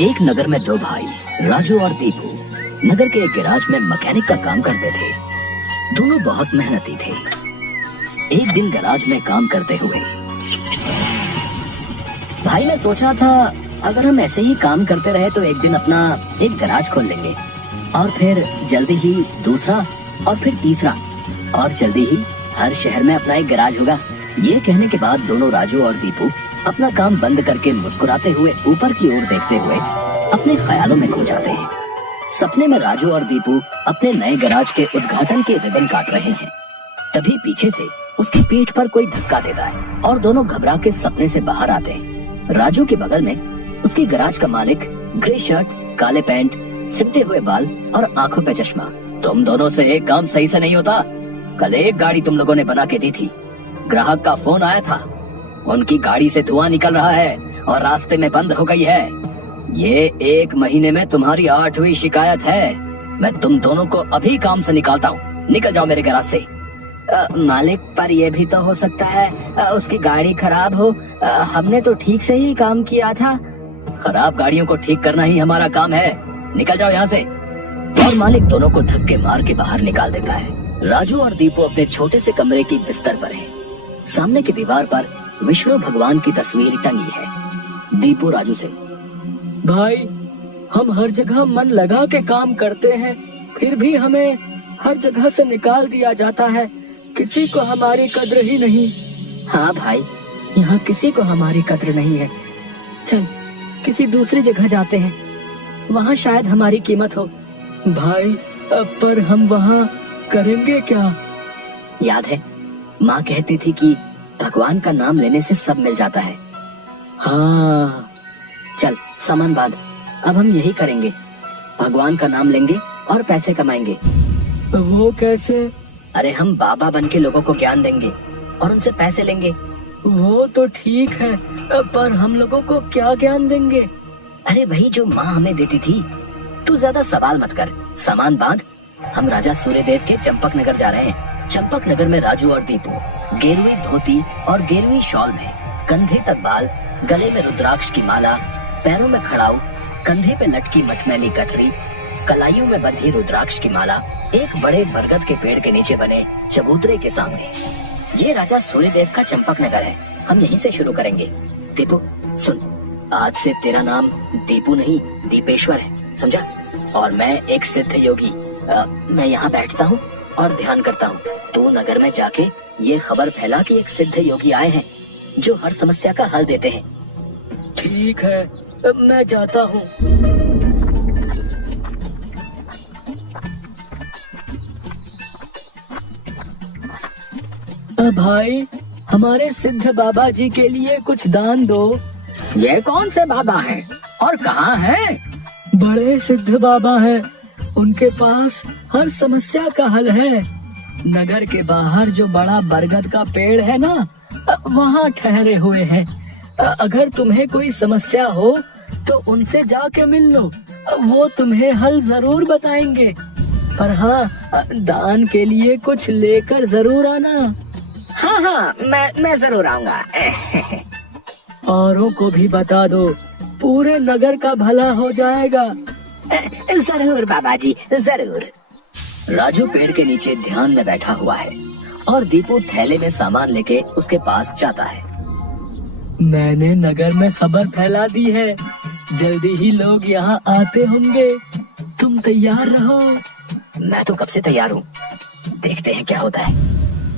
एक नगर में दो भाई राजू और दीपू नगर के एक गैराज में मैकेनिक का काम करते थे। दोनों बहुत मेहनती थे। एक दिन गैराज में काम करते हुए भाई ने सोचा था, अगर हम ऐसे ही काम करते रहे तो एक दिन अपना एक गैराज खोल लेंगे और फिर जल्दी ही दूसरा और फिर तीसरा और जल्दी ही हर शहर में अपना एक गैराज होगा। ये कहने के बाद दोनों राजू और दीपू अपना काम बंद करके मुस्कुराते हुए ऊपर की ओर देखते हुए अपने ख्यालों में खो जाते हैं। सपने में राजू और दीपू अपने नए गैराज के उद्घाटन के रिबन काट रहे हैं। तभी पीछे से उसकी पीठ पर कोई धक्का देता है और दोनों घबरा के सपने से बाहर आते हैं। राजू के बगल में उसकी गैराज का मालिक, ग्रे शर्ट, काले पैंट, सिमटे हुए बाल और आंखों पे चश्मा। तुम दोनों से एक काम सही से नहीं होता। कल एक गाड़ी तुम लोगों ने बना के दी थी, ग्राहक का फोन आया था, उनकी गाड़ी से धुआं निकल रहा है और रास्ते में बंद हो गई है। ये 1 महीने में तुम्हारी 8वीं शिकायत है। मैं तुम दोनों को अभी काम से निकालता हूँ। निकल जाओ मेरे गैराज से। मालिक, पर यह भी तो हो सकता है उसकी गाड़ी खराब हो। हमने तो ठीक से ही काम किया था। खराब गाड़ियों को ठीक करना ही हमारा काम है। निकल जाओ यहाँ से। और मालिक दोनों को धक्के मार के बाहर निकाल देता है। राजू और दीपू अपने छोटे से कमरे की बिस्तर पर हैं। सामने की दीवार पर विष्णु भगवान की तस्वीर टंगी है। दीपू राजू से, भाई, हम हर जगह मन लगा के काम करते हैं, फिर भी हमें हर जगह से निकाल दिया जाता है। किसी को हमारी कद्र ही नहीं। हाँ भाई, यहाँ किसी को हमारी कद्र नहीं है। चल किसी दूसरी जगह जाते हैं, वहाँ शायद हमारी कीमत हो। भाई, पर हम वहाँ करेंगे क्या? याद है माँ कहती थी कि भगवान का नाम लेने से सब मिल जाता है। हाँ, चल सामान बांध, अब हम यही करेंगे। भगवान का नाम लेंगे और पैसे कमाएंगे। वो कैसे? अरे हम बाबा बन के लोगों को ज्ञान देंगे और उनसे पैसे लेंगे। वो तो ठीक है, पर हम लोगों को क्या ज्ञान देंगे? अरे वही जो माँ हमें देती थी। तू ज्यादा सवाल मत कर, सामान बांध। हम राजा सूर्यदेव के चंपक नगर जा रहे हैं। चंपक नगर में राजू और दीपू गेरुई धोती और गेरुई शॉल में, कंधे तक बाल, गले में रुद्राक्ष की माला, पैरों में खड़ाऊ, कंधे पे लटकी मटमैली गठरी, कलाइयों में बंधी रुद्राक्ष की माला, एक बड़े बरगद के पेड़ के नीचे बने चबूतरे के सामने। ये राजा सूर्यदेव का चंपक नगर है। हम यहीं से शुरू करेंगे। दीपू सुन, आज से तेरा नाम दीपू नहीं दीपेश्वर है, समझा? और मैं एक सिद्ध योगी। मैं यहाँ बैठता हूँ और ध्यान करता हूँ। तू नगर में जाके ये खबर फैला कि एक सिद्ध योगी आए हैं जो हर समस्या का हल देते हैं। ठीक है, मैं जाता हूँ। भाई, हमारे सिद्ध बाबा जी के लिए कुछ दान दो। ये कौन से बाबा हैं और कहाँ हैं? बड़े सिद्ध बाबा हैं, उनके पास हर समस्या का हल है। नगर के बाहर जो बड़ा बरगद का पेड़ है ना, वहाँ ठहरे हुए हैं। अगर तुम्हें कोई समस्या हो तो उनसे जाके मिल लो, वो तुम्हें हल जरूर बताएंगे। पर हाँ, दान के लिए कुछ लेकर जरूर आना। हाँ हाँ, मैं जरूर आऊंगा। औरों को भी बता दो, पूरे नगर का भला हो जाएगा। जरूर बाबा जी, जरूर। राजू पेड़ के नीचे ध्यान में बैठा हुआ है और दीपू थैले में सामान लेके उसके पास जाता है। मैंने नगर में खबर फैला दी है, जल्दी ही लोग यहाँ आते होंगे। तुम तैयार रहो। मैं तो कब से तैयार हूँ, देखते हैं क्या होता है।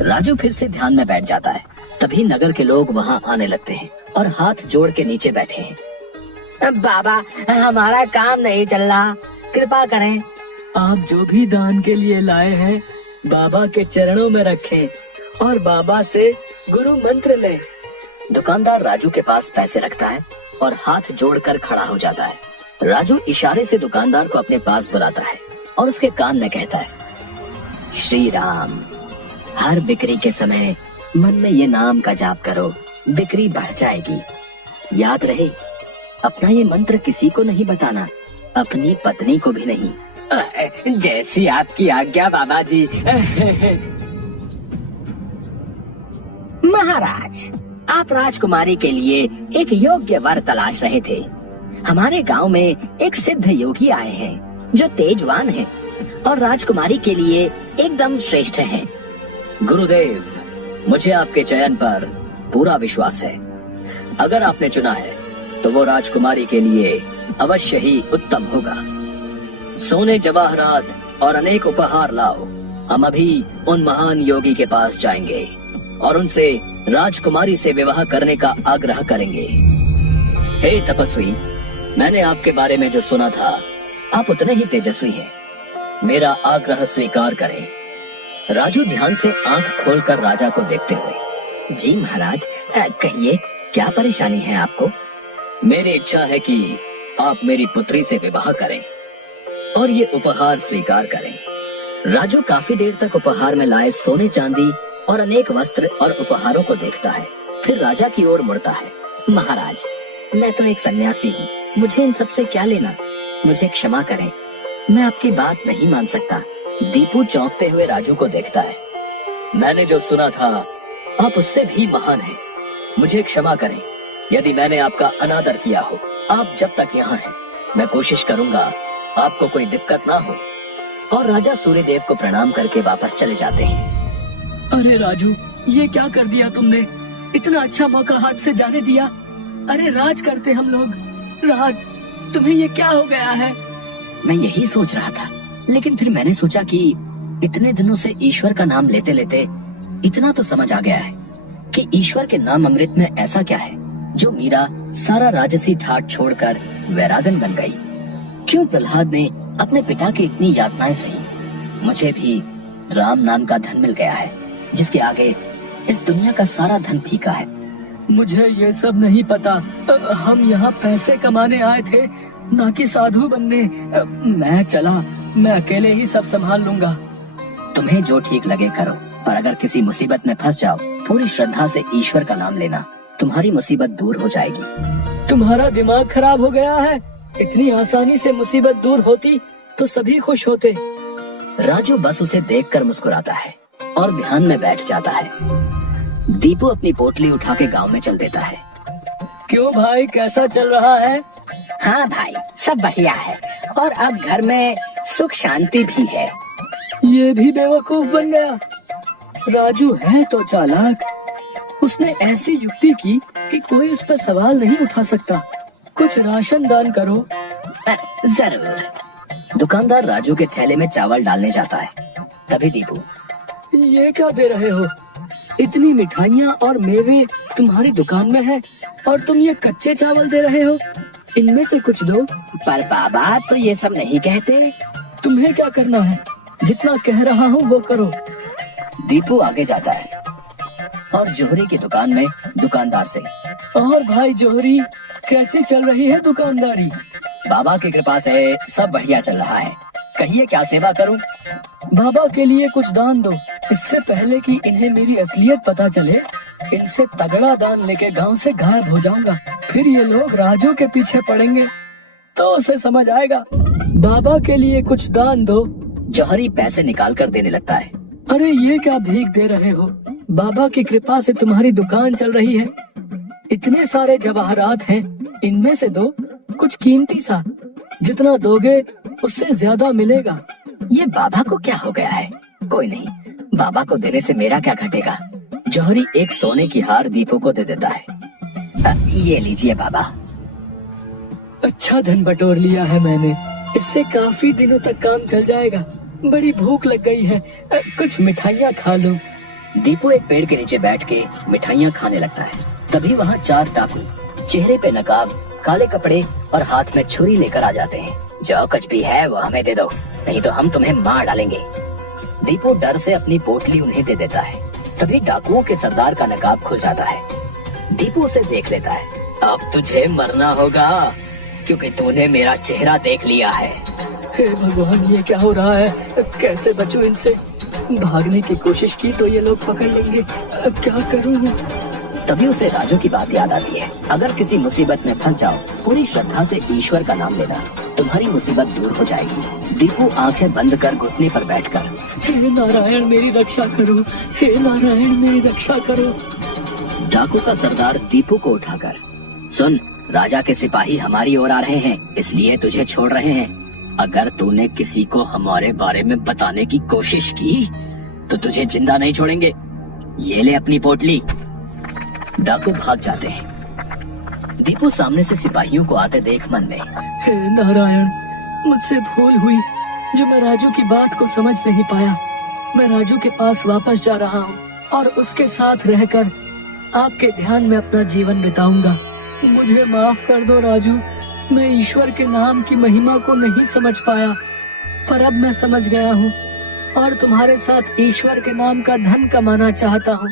राजू फिर से ध्यान में बैठ जाता है। तभी नगर के लोग वहाँ आने लगते हैं और हाथ जोड़ के नीचे बैठे हैं। बाबा, हमारा काम नहीं चल रहा, कृपा करें। आप जो भी दान के लिए लाए हैं, बाबा के चरणों में रखें और बाबा से गुरु मंत्र लें। दुकानदार राजू के पास पैसे रखता है और हाथ जोड़कर खड़ा हो जाता है। राजू इशारे से दुकानदार को अपने पास बुलाता है और उसके कान में कहता है, श्री राम, हर बिक्री के समय मन में ये नाम का जाप करो, बिक्री बढ़ जाएगी। याद रहे, अपना ये मंत्र किसी को नहीं बताना, अपनी पत्नी को भी नहीं। जैसी आपकी आज्ञा बाबा जी। महाराज, आप राजकुमारी के लिए एक योग्य वर तलाश रहे थे। हमारे गांव में एक सिद्ध योगी आए हैं जो तेजवान हैं और राजकुमारी के लिए एकदम श्रेष्ठ हैं। गुरुदेव, मुझे आपके चयन पर पूरा विश्वास है। अगर आपने चुना है तो वो राजकुमारी के लिए अवश्य ही उत्तम होगा। सोने जवाहरात और अनेक उपहार लाओ। हम अभी उन महान योगी के पास जाएंगे और उनसे राजकुमारी से विवाह करने का आग्रह करेंगे। हे तपस्वी, मैंने आपके बारे में जो सुना था, आप उतने ही तेजस्वी हैं। मेरा आग्रह स्वीकार करें। राजू ध्यान से आंख खोलकर राजा को देखते हुए, जी महाराज, कहिए क्या परेशानी है आपको? मेरी इच्छा है कि आप मेरी पुत्री से विवाह करें और ये उपहार स्वीकार करें। राजू काफी देर तक उपहार में लाए सोने चांदी और अनेक वस्त्र और उपहारों को देखता है, फिर राजा की ओर मुड़ता है। महाराज, मैं तो एक सन्यासी हूँ, मुझे इन सब से क्या लेना? मुझे क्षमा करें, मैं आपकी बात नहीं मान सकता। दीपू चौंकते हुए राजू को देखता है। मैंने जो सुना था, आप उससे भी महान हैं। मुझे क्षमा करें यदि मैंने आपका अनादर किया हो। आप जब तक यहाँ हैं, मैं कोशिश करूंगा आपको कोई दिक्कत ना हो। और राजा सूर्यदेव को प्रणाम करके वापस चले जाते हैं। अरे राजू, ये क्या कर दिया तुमने? इतना अच्छा मौका हाथ से जाने दिया। अरे राज करते हम लोग। राज, तुम्हें ये क्या हो गया है? मैं यही सोच रहा था, लेकिन फिर मैंने सोचा कि इतने दिनों से ईश्वर का नाम लेते लेते इतना तो समझ आ गया है कि ईश्वर के नाम अमृत में ऐसा क्या है जो मीरा सारा राजसी ठाट छोड़कर वैरागन बन गई। क्यों प्रहलाद ने अपने पिता की इतनी यातनाएं सही? मुझे भी राम नाम का धन मिल गया है जिसके आगे इस दुनिया का सारा धन फीका है। मुझे ये सब नहीं पता। हम यहाँ पैसे कमाने आए थे, ना कि साधु बनने। मैं चला, मैं अकेले ही सब संभाल लूंगा। तुम्हें जो ठीक लगे करो, पर अगर किसी मुसीबत में फंस जाओ, पूरी श्रद्धा से ईश्वर का नाम लेना, तुम्हारी मुसीबत दूर हो जाएगी। तुम्हारा दिमाग खराब हो गया है? इतनी आसानी से मुसीबत दूर होती तो सभी खुश होते। राजू बस उसे देखकर मुस्कुराता है और ध्यान में बैठ जाता है। दीपू अपनी पोटली उठा के गांव में चल देता है। क्यों भाई, कैसा चल रहा है? हाँ भाई, सब बढ़िया है और अब घर में सुख शांति भी है। ये भी बेवकूफ बन गया। राजू है तो चालाक। उसने ऐसी युक्ति की कि कोई उस पर सवाल नहीं उठा सकता। कुछ राशन दान करो। जरूर। दुकानदार राजू के थैले में चावल डालने जाता है। तभी दीपू, ये क्या दे रहे हो? इतनी मिठाइयाँ और मेवे तुम्हारी दुकान में है और तुम ये कच्चे चावल दे रहे हो? इनमें से कुछ दो। पर बाबा तो ये सब नहीं कहते। तुम्हें क्या करना है? जितना कह रहा हूँ वो करो। दीपू आगे जाता है और जोहरी की दुकान में दुकानदार से, और भाई जोहरी, कैसी चल रही है दुकानदारी? बाबा की कृपा से सब बढ़िया चल रहा है। कहिए क्या सेवा करूं? बाबा के लिए कुछ दान दो। इससे पहले कि इन्हें मेरी असलियत पता चले, इनसे तगड़ा दान लेके गांव से गायब हो जाऊंगा। फिर ये लोग राजू के पीछे पड़ेंगे तो उसे समझ आएगा। बाबा के लिए कुछ दान दो। जौहरी पैसे निकाल कर देने लगता है। अरे ये क्या भीख दे रहे हो? बाबा की कृपा से तुम्हारी दुकान चल रही है। इतने सारे जवाहरात हैं, इनमें से दो, कुछ कीमती सा। जितना दोगे उससे ज्यादा मिलेगा। ये बाबा को क्या हो गया है? कोई नहीं, बाबा को देने से मेरा क्या घटेगा। जौहरी एक सोने की हार दीपू को दे देता है। ये लीजिए बाबा। अच्छा धन बटोर लिया है मैंने। इससे काफी दिनों तक काम चल जाएगा। बड़ी भूख लग गई है, कुछ मिठाइयाँ खा लूं। दीपू एक पेड़ के नीचे बैठ के मिठाइयाँ खाने लगता है। तभी वहाँ 4 डाकू चेहरे पे नकाब, काले कपड़े और हाथ में छुरी लेकर आ जाते हैं। जो कुछ भी है वो हमें दे दो, नहीं तो हम तुम्हें मार डालेंगे। दीपू डर से अपनी पोटली उन्हें दे देता है। तभी डाकुओं के सरदार का नकाब खुल जाता है। दीपू उसे देख लेता है। अब तुझे मरना होगा क्योंकि तूने मेरा चेहरा देख लिया है। हे भगवान, ये क्या हो रहा है? कैसे बचूं इनसे? भागने की कोशिश की तो ये लोग पकड़ लेंगे। अब क्या करूं? तभी उसे राजू की बात याद आती है। अगर किसी मुसीबत में फंस जाओ, पूरी श्रद्धा से ईश्वर का नाम लेना, तुम्हारी मुसीबत दूर हो जाएगी। दीपू आंखें बंद कर घुटने पर बैठकर, हे नारायण मेरी रक्षा करो, हे नारायण मेरी रक्षा करो। डाकू का सरदार दीपू को उठाकर, सुन, राजा के सिपाही हमारी ओर आ रहे हैं, इसलिए तुझे छोड़ रहे हैं। अगर तूने किसी को हमारे बारे में बताने की कोशिश की तो तुझे जिंदा नहीं छोड़ेंगे। ये ले अपनी पोटली। डाकू भाग जाते हैं। दीपू सामने से सिपाहियों को आते देख मन में, हे नारायण, मुझसे भूल हुई जो मैं राजू की बात को समझ नहीं पाया। मैं राजू के पास वापस जा रहा हूँ और उसके साथ रहकर आपके ध्यान में अपना जीवन बिताऊंगा। मुझे माफ कर दो राजू, मैं ईश्वर के नाम की महिमा को नहीं समझ पाया, पर अब मैं समझ गया हूँ और तुम्हारे साथ ईश्वर के नाम का धन कमाना चाहता हूँ।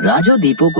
राजू दीपू को